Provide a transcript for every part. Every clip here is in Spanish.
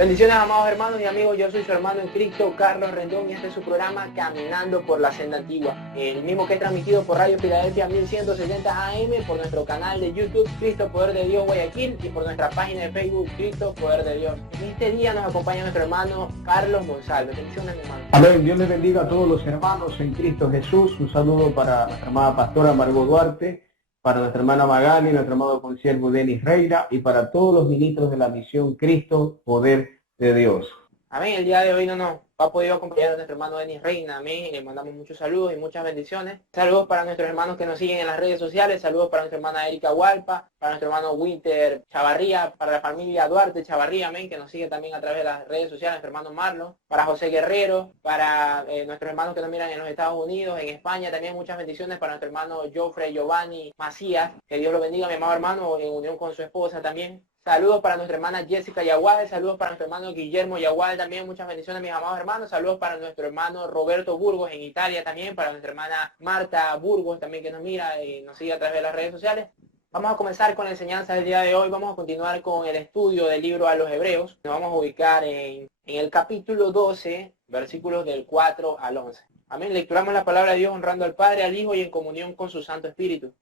Bendiciones, amados hermanos y amigos, yo soy su hermano en Cristo, Carlos Rendón, y este es su programa Caminando por la Senda Antigua, el mismo que es transmitido por Radio Filadelfia 1170 AM, por nuestro canal de YouTube Cristo Poder de Dios Guayaquil y por nuestra página de Facebook Cristo Poder de Dios. En este día nos acompaña nuestro hermano Carlos González. Bendiciones, hermano. Amén. Dios les bendiga a todos los hermanos en Cristo Jesús. Un saludo para nuestra amada pastora Margot Duarte, para nuestra hermana Magali, nuestro amado consiervo Denis Reina y para todos los ministros de la misión Cristo Poder de Dios. Amén. El día de hoy no nos ha podido acompañar a nuestro hermano Denis Reina. Amén. Le mandamos muchos saludos y muchas bendiciones. Saludos para nuestros hermanos que nos siguen en las redes sociales. Saludos para nuestra hermana Erika Hualpa, para nuestro hermano Winter Chavarría, para la familia Duarte Chavarría, amén, que nos sigue también a través de las redes sociales, nuestro hermano Marlon, para José Guerrero, para nuestros hermanos que nos miran en los Estados Unidos, en España. También muchas bendiciones para nuestro hermano Joffrey Giovanni Macías. Que Dios lo bendiga, mi amado hermano, en unión con su esposa también. Saludos para nuestra hermana Jessica Yagual, saludos para nuestro hermano Guillermo Yagual también, muchas bendiciones mis amados hermanos, saludos para nuestro hermano Roberto Burgos en Italia también, para nuestra hermana Marta Burgos también que nos mira y nos sigue a través de las redes sociales. Vamos a comenzar con la enseñanza del día de hoy, vamos a continuar con el estudio del libro a los Hebreos, nos vamos a ubicar en el capítulo 12, versículos del 4 al 11. Amén, lecturamos la palabra de Dios honrando al Padre, al Hijo y en comunión con su Santo Espíritu.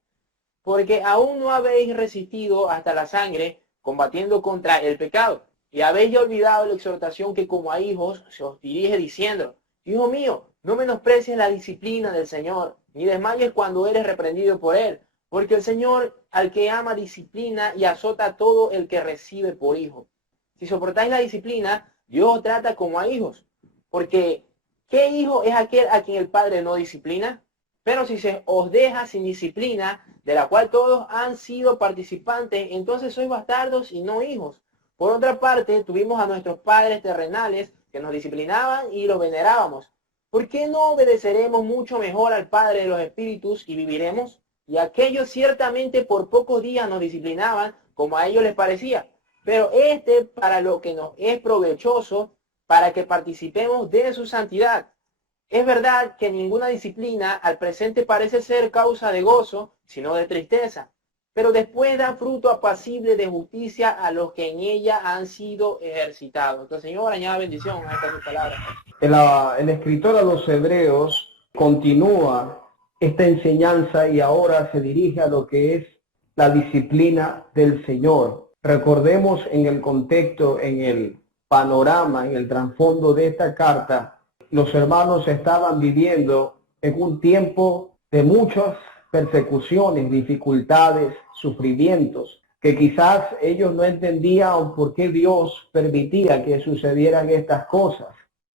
Porque aún no habéis resistido hasta la sangre, combatiendo contra el pecado, y habéis ya olvidado la exhortación que como a hijos se os dirige diciendo: Hijo mío, no menosprecies la disciplina del Señor, ni desmayes cuando eres reprendido por él, porque el Señor al que ama disciplina y azota a todo el que recibe por hijo. Si soportáis la disciplina, Dios os trata como a hijos, porque ¿qué hijo es aquel a quien el Padre no disciplina? Pero si se os deja sin disciplina, de la cual todos han sido participantes, entonces sois bastardos y no hijos. Por otra parte, tuvimos a nuestros padres terrenales que nos disciplinaban y los venerábamos. ¿Por qué no obedeceremos mucho mejor al Padre de los Espíritus y viviremos? Y aquellos ciertamente por pocos días nos disciplinaban como a ellos les parecía, pero para lo que nos es provechoso, para que participemos de su santidad. Es verdad que ninguna disciplina al presente parece ser causa de gozo, sino de tristeza, pero después da fruto apacible de justicia a los que en ella han sido ejercitados. Que el Señor añada bendición a estas palabras. El escritor a los Hebreos continúa esta enseñanza y ahora se dirige a lo que es la disciplina del Señor. Recordemos en el contexto, en el panorama, en el trasfondo de esta carta, los hermanos estaban viviendo en un tiempo de muchas persecuciones, dificultades, sufrimientos, que quizás ellos no entendían por qué Dios permitía que sucedieran estas cosas.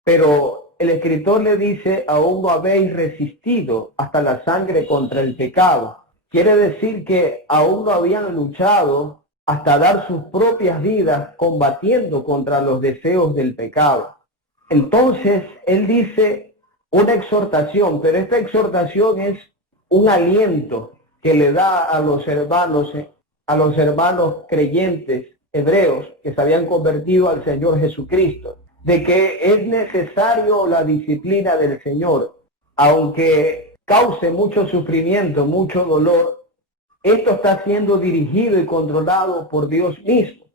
Pero el escritor le dice: aún no habéis resistido hasta la sangre contra el pecado. Quiere decir que aún no habían luchado hasta dar sus propias vidas combatiendo contra los deseos del pecado. Entonces, él dice una exhortación, pero esta exhortación es un aliento que le da a los hermanos creyentes hebreos que se habían convertido al Señor Jesucristo, de que es necesario la disciplina del Señor, aunque cause mucho sufrimiento, mucho dolor. Esto está siendo dirigido y controlado por Dios mismo.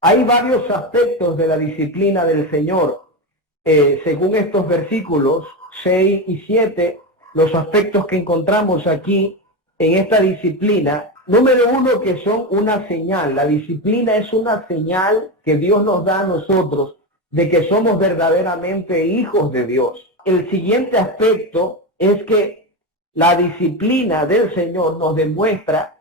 Hay varios aspectos de la disciplina del Señor. Según estos versículos 6 y 7, los aspectos que encontramos aquí en esta disciplina, número uno, que son una señal. La disciplina es una señal que Dios nos da a nosotros de que somos verdaderamente hijos de Dios. El siguiente aspecto es que la disciplina del Señor nos demuestra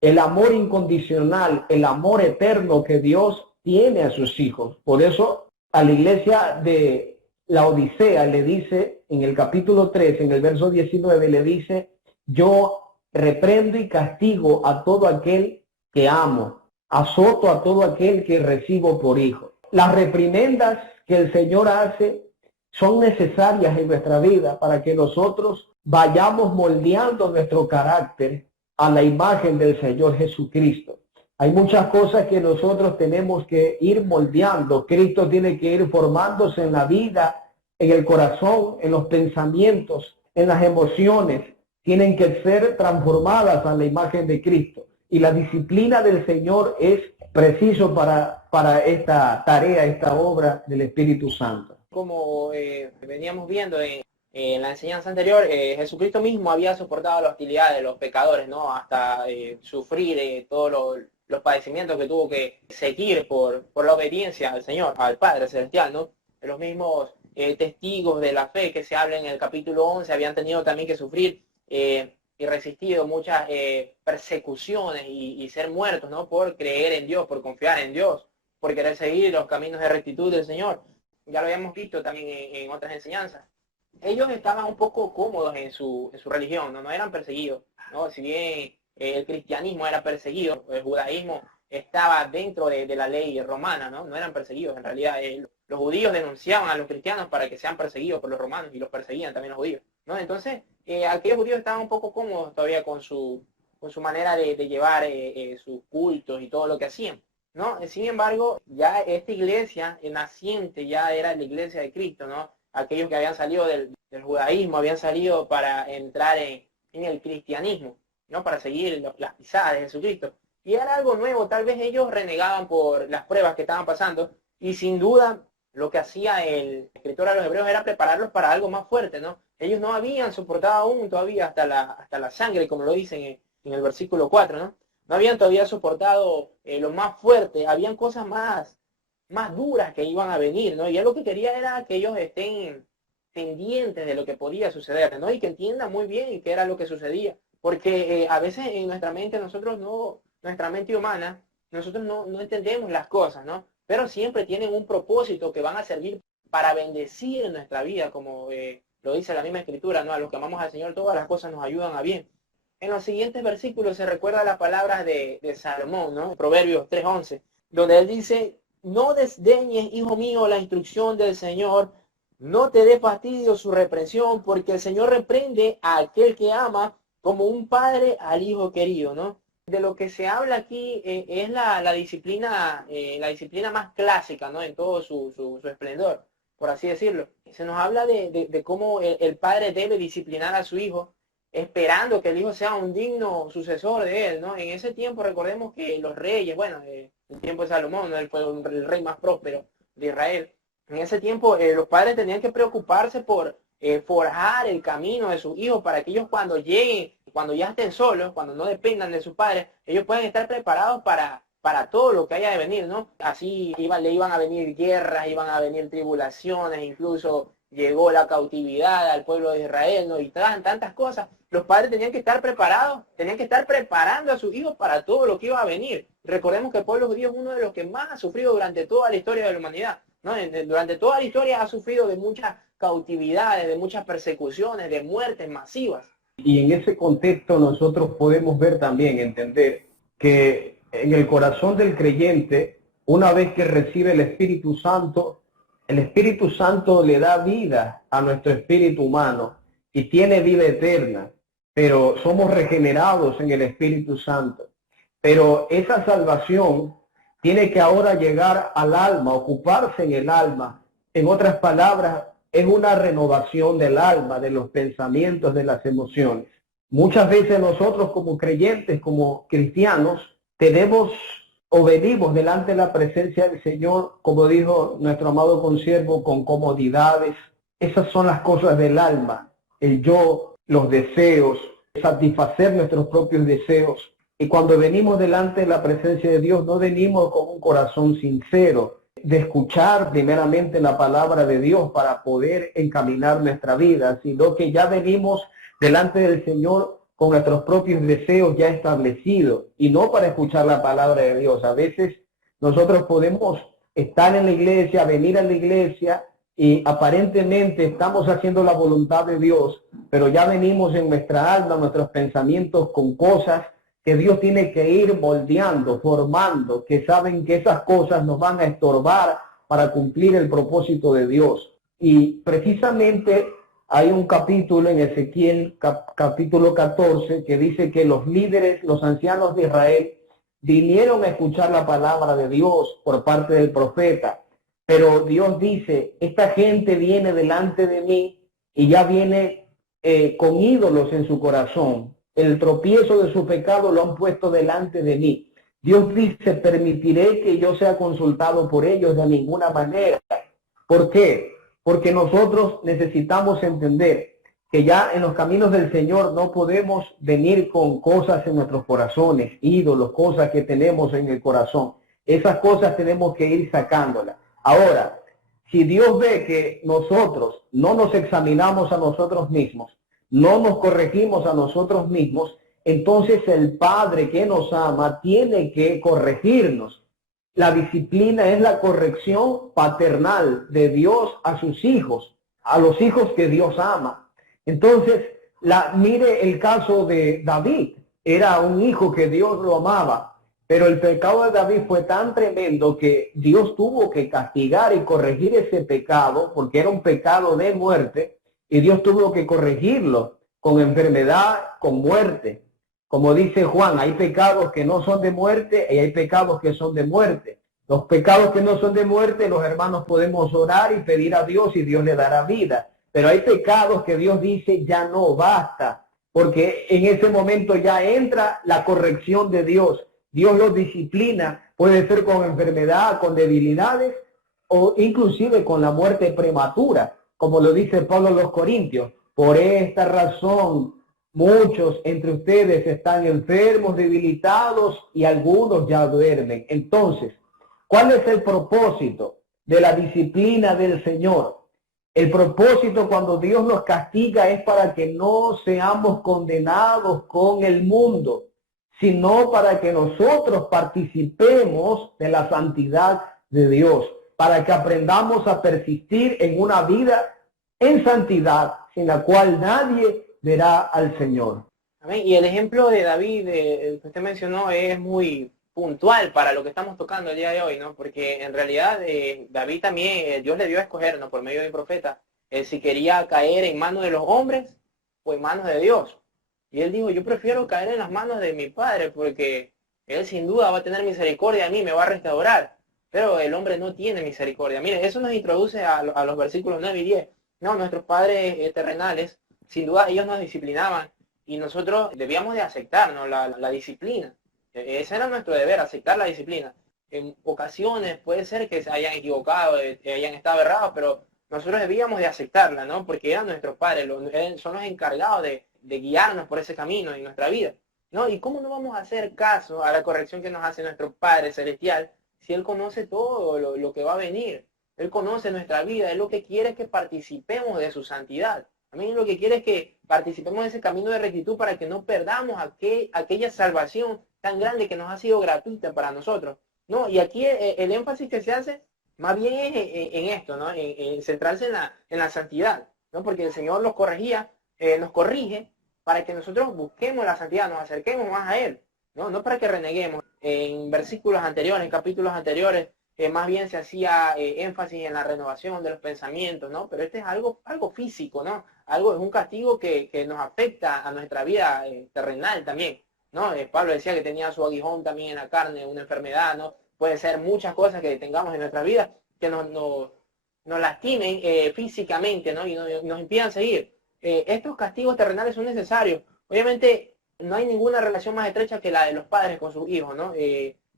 el amor incondicional, el amor eterno que Dios tiene a sus hijos. Por eso a la iglesia de la Odisea le dice en el capítulo 3, en el verso 19, le dice: yo reprendo y castigo a todo aquel que amo, azoto a todo aquel que recibo por hijo. Las reprimendas que el Señor hace son necesarias en nuestra vida para que nosotros vayamos moldeando nuestro carácter a la imagen del Señor Jesucristo. Hay muchas cosas que nosotros tenemos que ir moldeando. Cristo tiene que ir formándose en la vida, en el corazón, en los pensamientos, en las emociones. Tienen que ser transformadas a la imagen de Cristo. Y la disciplina del Señor es preciso para esta tarea, esta obra del Espíritu Santo. Como veníamos viendo en la enseñanza anterior, Jesucristo mismo había soportado la hostilidad de los pecadores, ¿no? Hasta sufrir todos los padecimientos que tuvo que seguir por la obediencia al Señor, al Padre Celestial, ¿no? Los mismos testigos de la fe que se habla en el capítulo 11 habían tenido también que sufrir y resistido muchas persecuciones y ser muertos, ¿no? Por creer en Dios, por confiar en Dios, por querer seguir los caminos de rectitud del Señor. Ya lo habíamos visto también en otras enseñanzas. Ellos estaban un poco cómodos en su religión, no eran perseguidos, ¿no? Si bien el cristianismo era perseguido, el judaísmo estaba dentro de la ley romana, no eran perseguidos. En realidad los judíos denunciaban a los cristianos para que sean perseguidos por los romanos y los perseguían también los judíos, ¿no? Entonces aquellos judíos estaban un poco cómodos todavía con su manera de llevar sus cultos y todo lo que hacían, ¿no? Sin embargo, ya esta iglesia naciente ya era la iglesia de Cristo, ¿no? Aquellos que habían salido del judaísmo, habían salido para entrar en el cristianismo, ¿no? Para seguir las pisadas de Jesucristo. Y era algo nuevo, tal vez ellos renegaban por las pruebas que estaban pasando, y sin duda lo que hacía el escritor a los hebreos era prepararlos para algo más fuerte, ¿no? Ellos no habían soportado aún todavía hasta la sangre, como lo dicen en el versículo 4, ¿no? No habían todavía soportado lo más fuerte, habían cosas más duras que iban a venir, ¿no? Y él lo que quería era que ellos estén pendientes de lo que podía suceder, ¿no? Y que entiendan muy bien qué era lo que sucedía. Porque a veces en nuestra mente nuestra mente humana, nosotros no entendemos las cosas, ¿no? Pero siempre tienen un propósito que van a servir para bendecir nuestra vida, como lo dice la misma escritura, ¿no? A los que amamos al Señor, todas las cosas nos ayudan a bien. En los siguientes versículos se recuerda las palabras de Salomón, ¿no? Proverbios 3:11, donde él dice: no desdeñes, hijo mío, la instrucción del Señor, no te dé fastidio su reprensión, porque el Señor reprende a aquel que ama como un padre al hijo querido, ¿no? De lo que se habla aquí es la disciplina más clásica, ¿no? En todo su esplendor, por así decirlo. Se nos habla de cómo el padre debe disciplinar a su hijo, esperando que el hijo sea un digno sucesor de él, ¿no? En ese tiempo recordemos que los reyes, bueno, el tiempo de Salomón, ¿no? Él fue el rey más próspero de Israel. En ese tiempo los padres tenían que preocuparse por forjar el camino de sus hijos para que ellos cuando lleguen, cuando ya estén solos, cuando no dependan de sus padres, ellos puedan estar preparados para todo lo que haya de venir, ¿no? Así le iban a venir guerras, iban a venir tribulaciones, incluso llegó la cautividad al pueblo de Israel, ¿no? Y tantas cosas. Los padres tenían que estar preparados, tenían que estar preparando a sus hijos para todo lo que iba a venir. Recordemos que el pueblo judío es uno de los que más ha sufrido durante toda la historia de la humanidad, ¿no? Durante toda la historia ha sufrido de muchas cautividades, de muchas persecuciones, de muertes masivas. Y en ese contexto nosotros podemos ver también, entender que en el corazón del creyente, una vez que recibe el Espíritu Santo le da vida a nuestro espíritu humano y tiene vida eterna, pero somos regenerados en el Espíritu Santo. Pero esa salvación tiene que ahora llegar al alma, ocuparse en el alma. En otras palabras, es una renovación del alma, de los pensamientos, de las emociones. Muchas veces nosotros como creyentes, como cristianos, tenemos o venimos delante de la presencia del Señor, como dijo nuestro amado consiervo, con comodidades. Esas son las cosas del alma, el yo, los deseos, satisfacer nuestros propios deseos. Y cuando venimos delante de la presencia de Dios, no venimos con un corazón sincero, de escuchar primeramente la palabra de Dios para poder encaminar nuestra vida, sino que ya venimos delante del Señor con nuestros propios deseos ya establecidos y no para escuchar la palabra de Dios. A veces nosotros podemos estar en la iglesia, venir a la iglesia y aparentemente estamos haciendo la voluntad de Dios, pero ya venimos en nuestra alma, nuestros pensamientos con cosas que Dios tiene que ir moldeando, formando, que saben que esas cosas nos van a estorbar para cumplir el propósito de Dios. Y precisamente hay un capítulo en Ezequiel, capítulo 14, que dice que los líderes, los ancianos de Israel, vinieron a escuchar la palabra de Dios por parte del profeta. Pero Dios dice, esta gente viene delante de mí y ya viene con ídolos en su corazón. El tropiezo de su pecado lo han puesto delante de mí. Dios dice, permitiré que yo sea consultado por ellos de ninguna manera. ¿Por qué? Porque nosotros necesitamos entender que ya en los caminos del Señor no podemos venir con cosas en nuestros corazones, ídolos, cosas que tenemos en el corazón. Esas cosas tenemos que ir sacándolas. Ahora, si Dios ve que nosotros no nos examinamos a nosotros mismos, no nos corregimos a nosotros mismos, entonces el Padre que nos ama tiene que corregirnos. La disciplina es la corrección paternal de Dios a sus hijos, a los hijos que Dios ama. Entonces, mire el caso de David. Era un hijo que Dios lo amaba, pero el pecado de David fue tan tremendo que Dios tuvo que castigar y corregir ese pecado, porque era un pecado de muerte, y Dios tuvo que corregirlo con enfermedad, con muerte. Como dice Juan, hay pecados que no son de muerte y hay pecados que son de muerte. Los pecados que no son de muerte, los hermanos podemos orar y pedir a Dios y Dios le dará vida. Pero hay pecados que Dios dice ya no basta, porque en ese momento ya entra la corrección de Dios. Dios los disciplina, puede ser con enfermedad, con debilidades o inclusive con la muerte prematura, como lo dice Pablo a los Corintios. Por esta razón, muchos entre ustedes están enfermos, debilitados y algunos ya duermen. Entonces, ¿cuál es el propósito de la disciplina del Señor? El propósito cuando Dios nos castiga es para que no seamos condenados con el mundo, sino para que nosotros participemos de la santidad de Dios, para que aprendamos a persistir en una vida en santidad, sin la cual nadie verá al Señor. Amén. Y el ejemplo de David, que usted mencionó, es muy puntual para lo que estamos tocando el día de hoy, ¿no? Porque en realidad David también, Dios le dio a escoger, ¿no? Por medio de profeta, si quería caer en manos de los hombres o en manos de Dios. Y él dijo, yo prefiero caer en las manos de mi padre porque él sin duda va a tener misericordia de mí, me va a restaurar. Pero el hombre no tiene misericordia. Mire, eso nos introduce a los versículos 9 y 10. No, nuestros padres terrenales, sin duda ellos nos disciplinaban y nosotros debíamos de aceptar, ¿no? la disciplina. Ese era nuestro deber, aceptar la disciplina. En ocasiones puede ser que se hayan equivocado, que hayan estado errados, pero nosotros debíamos de aceptarla, ¿no? Porque eran nuestros padres, son los encargados de guiarnos por ese camino en nuestra vida, ¿no? ¿Y cómo no vamos a hacer caso a la corrección que nos hace nuestro Padre Celestial si Él conoce todo lo que va a venir? Él conoce nuestra vida, Él lo que quiere es que participemos de su santidad. A mí lo que quiere es que participemos de ese camino de rectitud para que no perdamos aquella salvación tan grande que nos ha sido gratuita para nosotros, ¿no? Y aquí el énfasis que se hace más bien es en esto, ¿no? En centrarse en la santidad, ¿no? Porque el Señor nos corrige para que nosotros busquemos la santidad, nos acerquemos más a Él, ¿no? No para que reneguemos. En versículos anteriores, en capítulos anteriores, más bien se hacía énfasis en la renovación de los pensamientos, ¿no? Pero este es algo físico, ¿no? Es un castigo que nos afecta a nuestra vida terrenal también, ¿no? Pablo decía que tenía su aguijón también en la carne, una enfermedad, ¿no? Puede ser muchas cosas que tengamos en nuestra vida que nos lastimen físicamente, ¿no? Y nos impidan seguir. Estos castigos terrenales son necesarios. Obviamente no hay ninguna relación más estrecha que la de los padres con sus hijos, ¿no?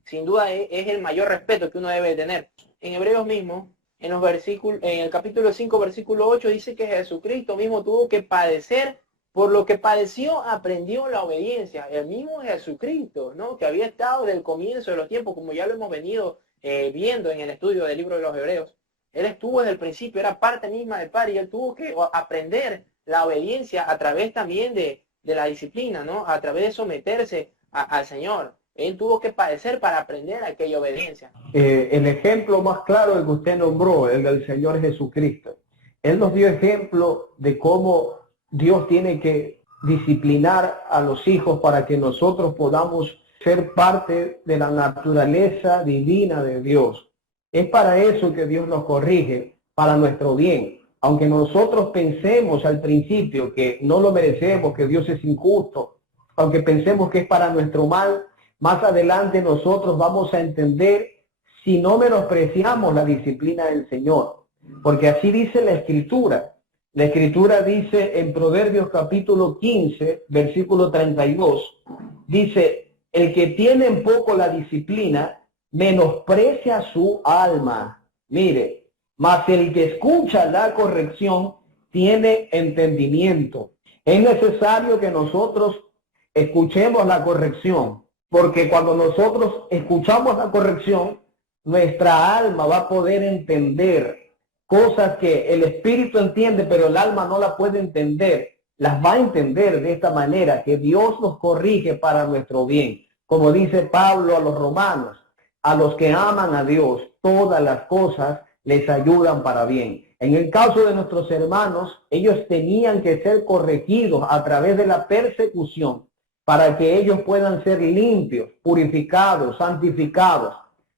Sin duda es el mayor respeto que uno debe tener. En Hebreos mismo, en el capítulo 5, versículo 8, dice que Jesucristo mismo tuvo que padecer, por lo que padeció, aprendió la obediencia. El mismo Jesucristo, ¿no? Que había estado desde el comienzo de los tiempos, como ya lo hemos venido viendo en el estudio del libro de los Hebreos. Él estuvo desde el principio, era parte misma del Padre, y él tuvo que aprender la obediencia a través también de la disciplina, ¿no? A través de someterse al Señor. Él tuvo que padecer para aprender aquella obediencia. El ejemplo más claro el que usted nombró, el del Señor Jesucristo. Él nos dio ejemplo de cómo Dios tiene que disciplinar a los hijos para que nosotros podamos ser parte de la naturaleza divina de Dios. Es para eso que Dios nos corrige, para nuestro bien. Aunque nosotros pensemos al principio que no lo merecemos, que Dios es injusto, aunque pensemos que es para nuestro mal, más adelante nosotros vamos a entender si no menospreciamos la disciplina del Señor. Porque así dice la Escritura. La Escritura dice en Proverbios capítulo 15, versículo 32, dice, El que tiene en poco la disciplina, menosprecia su alma. Mire, mas el que escucha la corrección tiene entendimiento. Es necesario que nosotros escuchemos la corrección, porque cuando nosotros escuchamos la corrección, nuestra alma va a poder entender cosas que el espíritu entiende, pero el alma no la puede entender. Las va a entender de esta manera, que Dios nos corrige para nuestro bien. Como dice Pablo a los romanos, a los que aman a Dios, todas las cosas les ayudan para bien. En el caso de nuestros hermanos, ellos tenían que ser corregidos a través de la persecución para que ellos puedan ser limpios, purificados, santificados,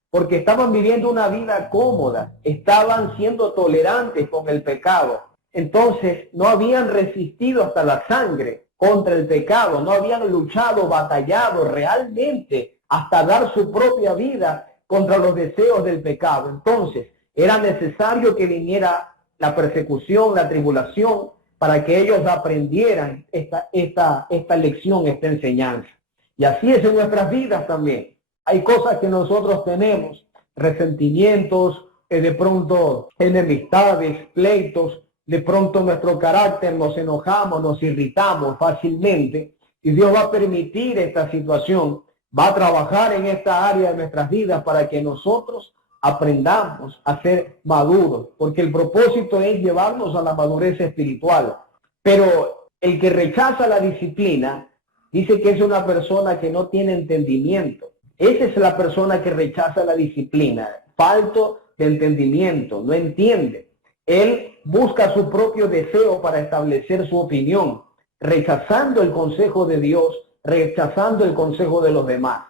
porque estaban viviendo una vida cómoda, estaban siendo tolerantes con el pecado. Entonces no habían resistido hasta la sangre contra el pecado, no habían luchado, batallado realmente hasta dar su propia vida contra los deseos del pecado. Entonces era necesario que viniera la persecución, la tribulación, para que ellos aprendieran esta lección, esta enseñanza. Y así es en nuestras vidas también. Hay cosas que nosotros tenemos, resentimientos, de pronto enemistades, pleitos, de pronto nuestro carácter, nos enojamos, nos irritamos fácilmente, y Dios va a permitir esta situación, va a trabajar en esta área de nuestras vidas para que nosotros aprendamos a ser maduros, porque el propósito es llevarnos a la madurez espiritual. Pero el que rechaza la disciplina dice que es una persona que no tiene entendimiento. Esa es la persona que rechaza la disciplina, falto de entendimiento, no entiende. Él busca su propio deseo para establecer su opinión, rechazando el consejo de Dios, rechazando el consejo de los demás.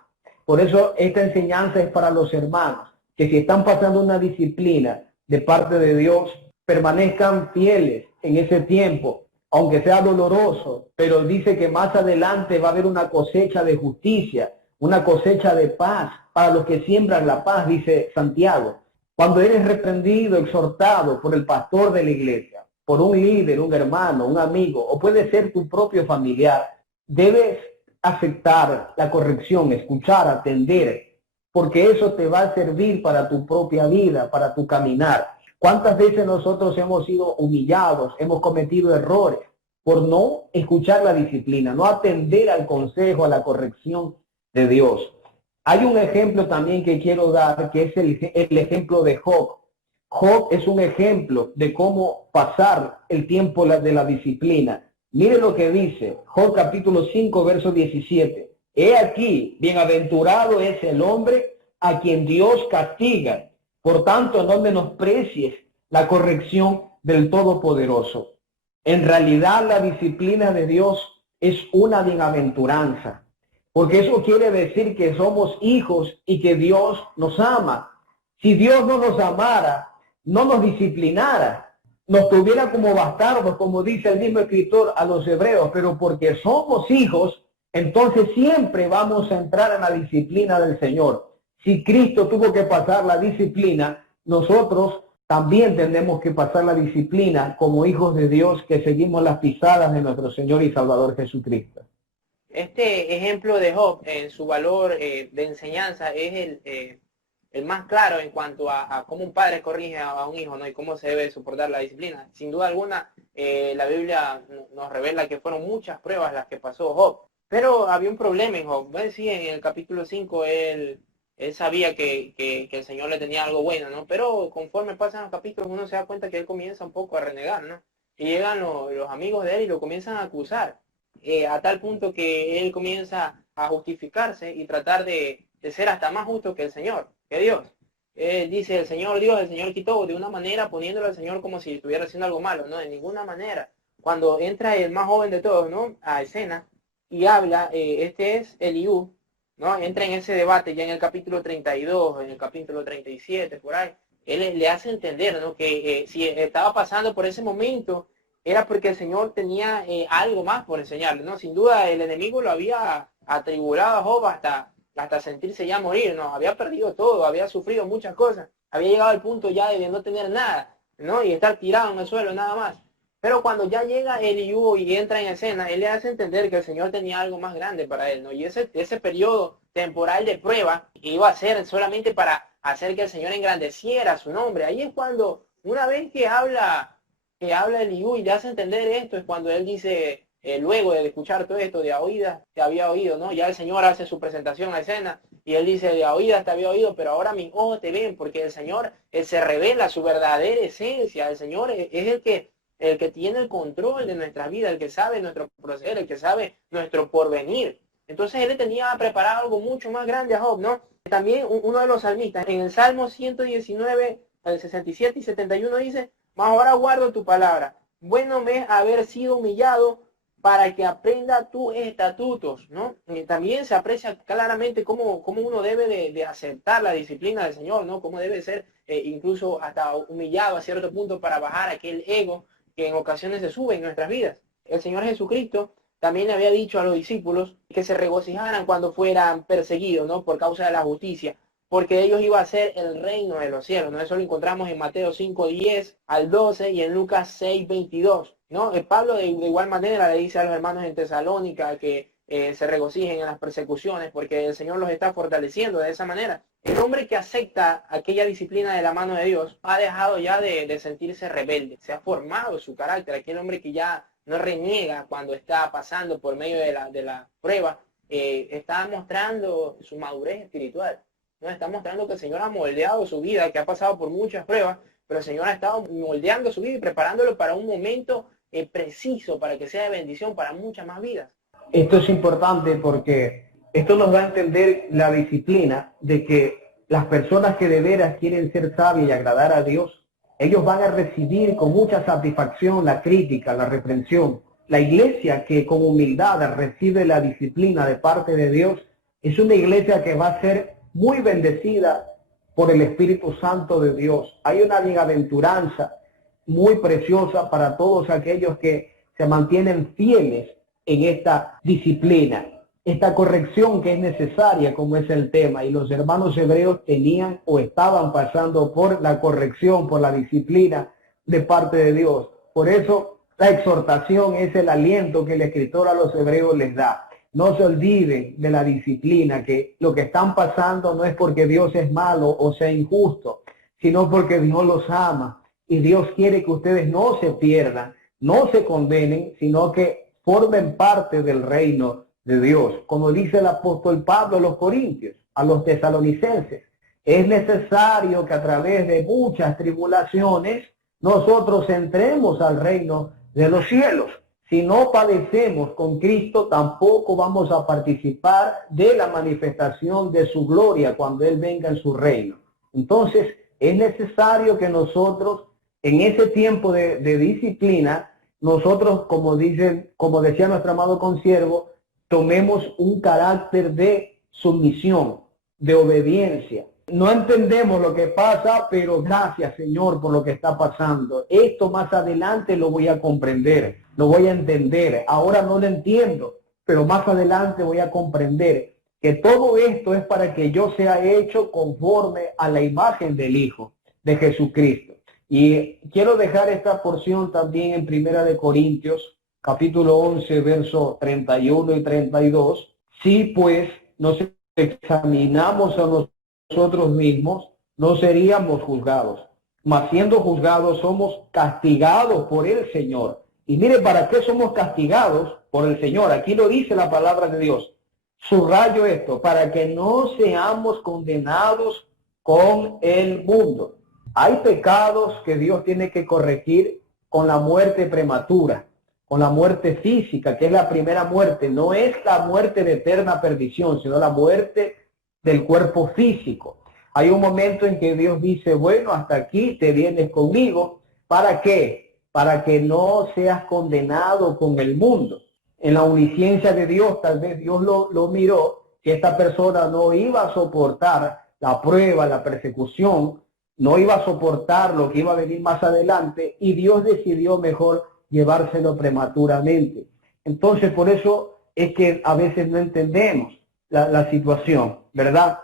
Por eso esta enseñanza es para los hermanos, que si están pasando una disciplina de parte de Dios, permanezcan fieles en ese tiempo, aunque sea doloroso, pero dice que más adelante va a haber una cosecha de justicia, una cosecha de paz para los que siembran la paz, dice Santiago. Cuando eres reprendido, exhortado por el pastor de la iglesia, por un líder, un hermano, un amigo, o puede ser tu propio familiar, debes aceptar la corrección, escuchar, atender, porque eso te va a servir para tu propia vida, para tu caminar. ¿Cuántas veces nosotros hemos sido humillados, hemos cometido errores por no escuchar la disciplina, no atender al consejo, a la corrección de Dios? Hay un ejemplo también que quiero dar, que es el ejemplo de Job. Job es un ejemplo de cómo pasar el tiempo de la disciplina. Mire lo que dice Job capítulo 5, verso 17. He aquí, bienaventurado es el hombre a quien Dios castiga. Por tanto, no menosprecies la corrección del Todopoderoso. En realidad, la disciplina de Dios es una bienaventuranza, porque eso quiere decir que somos hijos y que Dios nos ama. Si Dios no nos amara, no nos disciplinara, nos tuviera como bastardos, como dice el mismo escritor a los hebreos, pero porque somos hijos, entonces siempre vamos a entrar en la disciplina del Señor. Si Cristo tuvo que pasar la disciplina, nosotros también tenemos que pasar la disciplina como hijos de Dios que seguimos las pisadas de nuestro Señor y Salvador Jesucristo. Este ejemplo de Job en su valor de enseñanza es el más claro en cuanto a cómo un padre corrige a un hijo, ¿no? Y cómo se debe soportar la disciplina. Sin duda alguna, la Biblia nos revela que fueron muchas pruebas las que pasó Job. Pero había un problema en Job. Sí, en el capítulo 5 él sabía que el Señor le tenía algo bueno, ¿no? Pero conforme pasan los capítulos uno se da cuenta que él comienza un poco a renegar, ¿no? Y llegan los amigos de él y lo comienzan a acusar. A tal punto que él comienza a justificarse y tratar de ser hasta más justo que el Señor, que Dios. Dice el Señor Dios, el Señor quitó, de una manera poniéndolo al Señor como si estuviera haciendo algo malo, no, de ninguna manera. Cuando entra el más joven de todos, ¿no?, a escena y habla, este es Eliú, ¿no? Entra en ese debate ya en el capítulo 32, en el capítulo 37, por ahí. Él le hace entender, ¿no?, que si estaba pasando por ese momento era porque el Señor tenía algo más por enseñarle, ¿no? Sin duda el enemigo lo había atribulado a Job hasta sentirse ya morir, ¿no? Había perdido todo, había sufrido muchas cosas, había llegado al punto ya de no tener nada, ¿no? Y estar tirado en el suelo nada más. Pero cuando ya llega Eliú y entra en escena, él le hace entender que el Señor tenía algo más grande para él, ¿no? Y ese periodo temporal de prueba, que iba a ser solamente para hacer que el Señor engrandeciera su nombre. Ahí es cuando, una vez que habla Eliú y le hace entender esto, es cuando él dice, luego de escuchar todo esto, de a oídas te había oído, ¿no? Ya el Señor hace su presentación a escena y él dice, de a oídas te había oído, pero ahora mis ojos te ven, porque el Señor, él se revela su verdadera esencia. El Señor es el que tiene el control de nuestra vida, el que sabe nuestro proceder, el que sabe nuestro porvenir. Entonces él tenía preparado algo mucho más grande a Job, ¿no? También uno de los salmistas, en el Salmo 119, el 67 y 71 dice, mas ahora guardo tu palabra. Bueno me es haber sido humillado para que aprenda tus estatutos, ¿no? También se aprecia claramente cómo uno debe de aceptar la disciplina del Señor, ¿no? Cómo debe ser incluso hasta humillado a cierto punto para bajar aquel ego que en ocasiones se sube en nuestras vidas. El Señor Jesucristo también le había dicho a los discípulos que se regocijaran cuando fueran perseguidos, ¿no? Por causa de la justicia, porque ellos iban a ser el reino de los cielos, ¿no? Eso lo encontramos en Mateo 5:10 al 12 y en Lucas 6:22, ¿no? Pablo de igual manera le dice a los hermanos en Tesalónica que se regocijen en las persecuciones porque el Señor los está fortaleciendo de esa manera. El hombre que acepta aquella disciplina de la mano de Dios ha dejado ya de sentirse rebelde, se ha formado su carácter, aquel hombre que ya no reniega cuando está pasando por medio de la prueba, está mostrando su madurez espiritual, ¿no? Está mostrando que el Señor ha moldeado su vida, que ha pasado por muchas pruebas, pero el Señor ha estado moldeando su vida y preparándolo para un momento preciso, para que sea de bendición para muchas más vidas. Esto es importante porque esto nos da a entender la disciplina de que las personas que de veras quieren ser sabias y agradar a Dios, ellos van a recibir con mucha satisfacción la crítica, la reprensión. La iglesia que con humildad recibe la disciplina de parte de Dios es una iglesia que va a ser muy bendecida por el Espíritu Santo de Dios. Hay una bienaventuranza muy preciosa para todos aquellos que se mantienen fieles en esta disciplina, esta corrección que es necesaria, como es el tema. Y los hermanos hebreos tenían o estaban pasando por la corrección, por la disciplina de parte de Dios. Por eso la exhortación es el aliento que el escritor a los hebreos les da. No se olviden de la disciplina, que lo que están pasando no es porque Dios es malo o sea injusto, sino porque Dios los ama y Dios quiere que ustedes no se pierdan, no se condenen, sino que formen parte del reino de Dios. Como dice el apóstol Pablo a los Corintios, a los tesalonicenses, es necesario que a través de muchas tribulaciones nosotros entremos al reino de los cielos. Si no padecemos con Cristo, tampoco vamos a participar de la manifestación de su gloria cuando Él venga en su reino. Entonces, es necesario que nosotros, en ese tiempo de disciplina, nosotros, como decía nuestro amado consiervo, tomemos un carácter de sumisión, de obediencia. No entendemos lo que pasa, pero gracias, Señor, por lo que está pasando. Esto más adelante lo voy a comprender, lo voy a entender. Ahora no lo entiendo, pero más adelante voy a comprender que todo esto es para que yo sea hecho conforme a la imagen del Hijo de Jesucristo. Y quiero dejar esta porción también en Primera de Corintios, capítulo 11, versos 31 y 32. Si pues nos examinamos a nosotros mismos, no seríamos juzgados. Mas siendo juzgados, somos castigados por el Señor. Y mire, ¿para qué somos castigados por el Señor? Aquí lo dice la palabra de Dios. Subrayo esto, para que no seamos condenados con el mundo. Hay pecados que Dios tiene que corregir con la muerte prematura, con la muerte física, que es la primera muerte. No es la muerte de eterna perdición, sino la muerte del cuerpo físico. Hay un momento en que Dios dice, bueno, hasta aquí te vienes conmigo. ¿Para qué? Para que no seas condenado con el mundo. En la omnisciencia de Dios, tal vez Dios lo miró, que esta persona no iba a soportar la prueba, la persecución, no iba a soportar lo que iba a venir más adelante, y Dios decidió mejor llevárselo prematuramente. Entonces, por eso es que a veces no entendemos la situación, ¿verdad?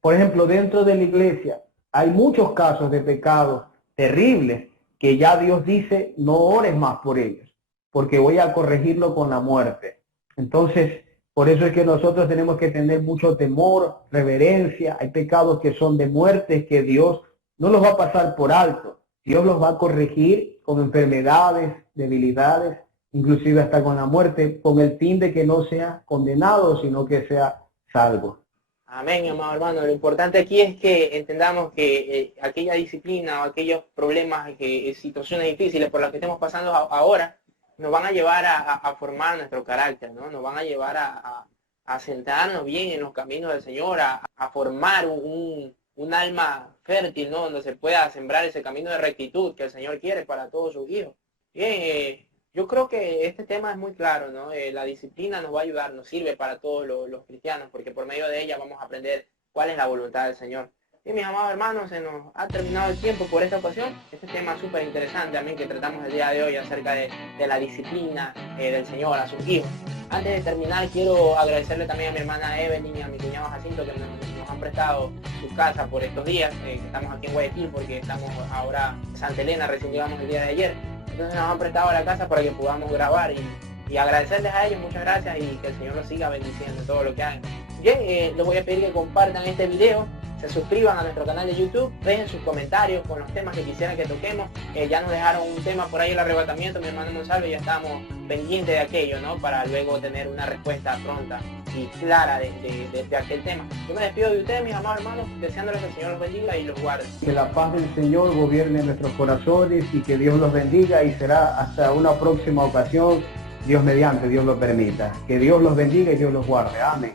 Por ejemplo, dentro de la iglesia hay muchos casos de pecados terribles que ya Dios dice, no ores más por ellos, porque voy a corregirlo con la muerte. Entonces, Por eso es que nosotros tenemos que tener mucho temor, reverencia. Hay pecados que son de muerte, que Dios no los va a pasar por alto. Dios los va a corregir con enfermedades, debilidades, inclusive hasta con la muerte, con el fin de que no sea condenado, sino que sea salvo. Amén, mi amado hermano. Lo importante aquí es que entendamos que aquella disciplina o aquellos problemas, situaciones difíciles por las que estemos pasando ahora, nos van a llevar a formar nuestro carácter, ¿no? Nos van a llevar a sentarnos bien en los caminos del Señor, a formar un alma fértil, ¿no? Donde se pueda sembrar ese camino de rectitud que el Señor quiere para todos sus hijos. Bien, yo creo que este tema es muy claro, ¿no? La disciplina nos va a ayudar, nos sirve para todos los cristianos, porque por medio de ella vamos a aprender cuál es la voluntad del Señor. Y mis amados hermanos, se nos ha terminado el tiempo por esta ocasión. Este tema súper interesante también que tratamos el día de hoy acerca de la disciplina del Señor a sus hijos. Antes de terminar, quiero agradecerle también a mi hermana Evelyn y a mi cuñado Jacinto que nos han prestado su casa por estos días. Estamos aquí en Guayaquil porque estamos ahora en Santa Elena, recién llegamos el día de ayer. Entonces nos han prestado la casa para que podamos grabar y agradecerles a ellos, muchas gracias, y que el Señor los siga bendiciendo en todo lo que hagan. Bien, les voy a pedir que compartan este video, se suscriban a nuestro canal de YouTube, dejen sus comentarios con los temas que quisieran que toquemos. Ya nos dejaron un tema por ahí, el arrebatamiento, mi hermano Monsalvo, y ya estamos pendientes de aquello, ¿no? Para luego tener una respuesta pronta y clara de aquel tema. Yo me despido de ustedes, mis amados hermanos, deseándoles que el Señor los bendiga y los guarde. Que la paz del Señor gobierne nuestros corazones y que Dios los bendiga, y será hasta una próxima ocasión, Dios mediante, Dios lo permita. Que Dios los bendiga y Dios los guarde. Amén.